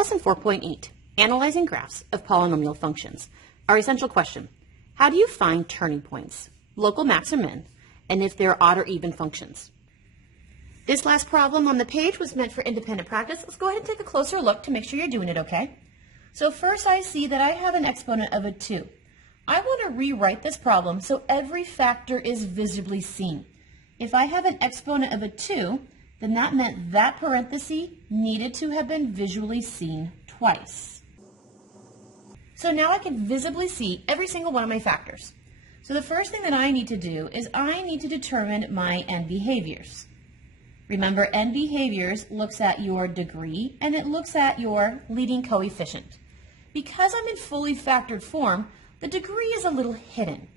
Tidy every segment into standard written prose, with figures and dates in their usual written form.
Lesson 4.8, Analyzing Graphs of Polynomial Functions. Our essential question, how do you find turning points, local max or min, and if they're odd or even functions? This last problem on the page was meant for independent practice. Let's go ahead and take a closer look to make sure you're doing it okay. So first I see that I have an exponent of a 2. I want to rewrite this problem so every factor is visibly seen. If I have an exponent of a 2, then that meant that parenthesis needed to have been visually seen twice. So now I can visibly see every single one of my factors. So the first thing that I need to do is I need to determine my end behaviors. Remember, end behaviors looks at your degree and it looks at your leading coefficient. Because I'm in fully factored form, the degree is a little hidden.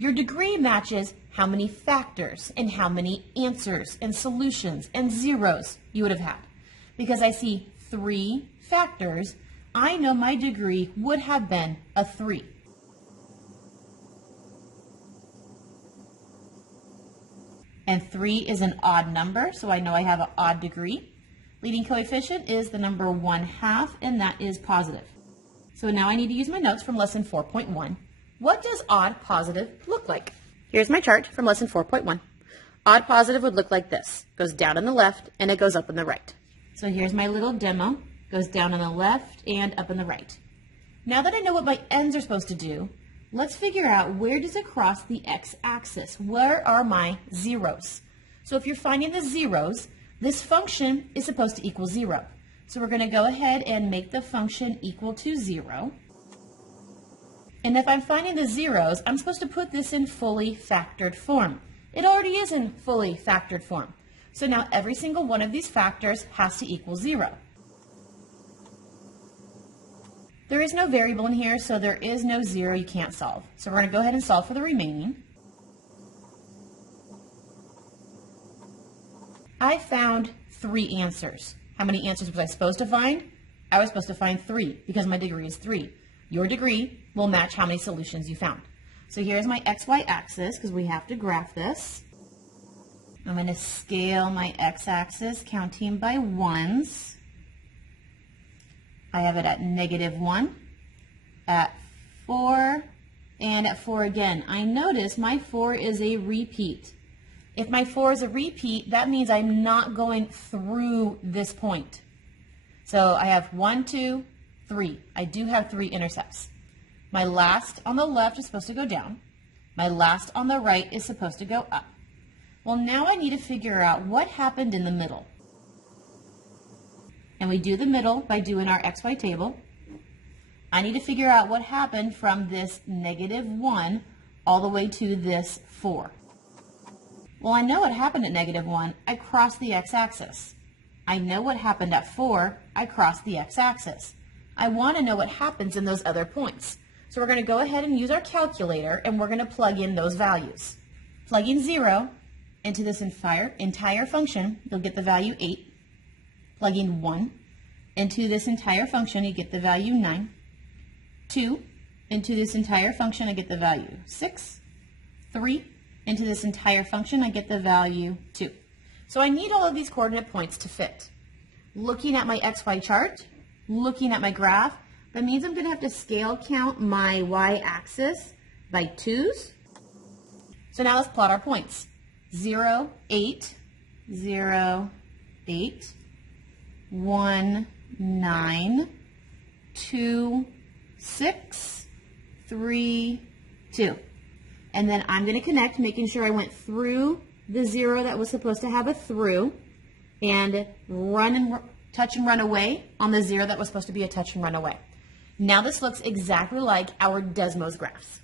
Your degree matches how many factors and how many answers and solutions and zeros you would have had. Because I see 3 factors, I know my degree would have been a 3. And 3 is an odd number, so I know I have an odd degree. Leading coefficient is the number 1/2, and that is positive. So now I need to use my notes from lesson 4.1. What does odd positive look like? Here's my chart from lesson 4.1. Odd positive would look like this. Goes down on the left and it goes up on the right. So here's my little demo. Goes down on the left and up on the right. Now that I know what my ends are supposed to do, let's figure out where does it cross the x-axis. Where are my zeros? So if you're finding the zeros, this function is supposed to equal 0. So we're going to go ahead and make the function equal to 0. And if I'm finding the zeros, I'm supposed to put this in fully factored form. It already is in fully factored form. So now every single one of these factors has to equal 0. There is no variable in here, so there is no 0 you can't solve. So we're going to go ahead and solve for the remaining. I found 3 answers. How many answers was I supposed to find? I was supposed to find 3 because my degree is 3. Your degree will match how many solutions you found. So here's my xy axis because we have to graph this. I'm going to scale my x-axis counting by ones. I have it at -1, at 4, and at 4 again. I notice my 4 is a repeat. If my 4 is a repeat, that means I'm not going through this point. So I have 1, 2, 3. I do have 3 intercepts. My last on the left is supposed to go down. My last on the right is supposed to go up. Well, now I need to figure out what happened in the middle. And we do the middle by doing our XY table. I need to figure out what happened from this -1 all the way to this 4. Well, I know what happened at -1. I crossed the x-axis. I know what happened at 4. I crossed the x-axis. I want to know what happens in those other points. So we're going to go ahead and use our calculator and we're going to plug in those values. Plugging 0 into this entire function, you'll get the value 8. Plugging 1 into this entire function, you get the value 9. 2 into this entire function, I get the value 6. 3 into this entire function, I get the value 2. So I need all of these coordinate points to fit. Looking at my XY chart, looking at my graph, that means I'm going to have to scale count my y-axis by 2's. So now let's plot our points. 0, 8, 0, 8, 1, 9, 2, 6, 3, 2. And then I'm going to connect, making sure I went through the 0 that was supposed to have a through, and touch and run away on the 0 that was supposed to be a touch and run away. Now this looks exactly like our Desmos graphs.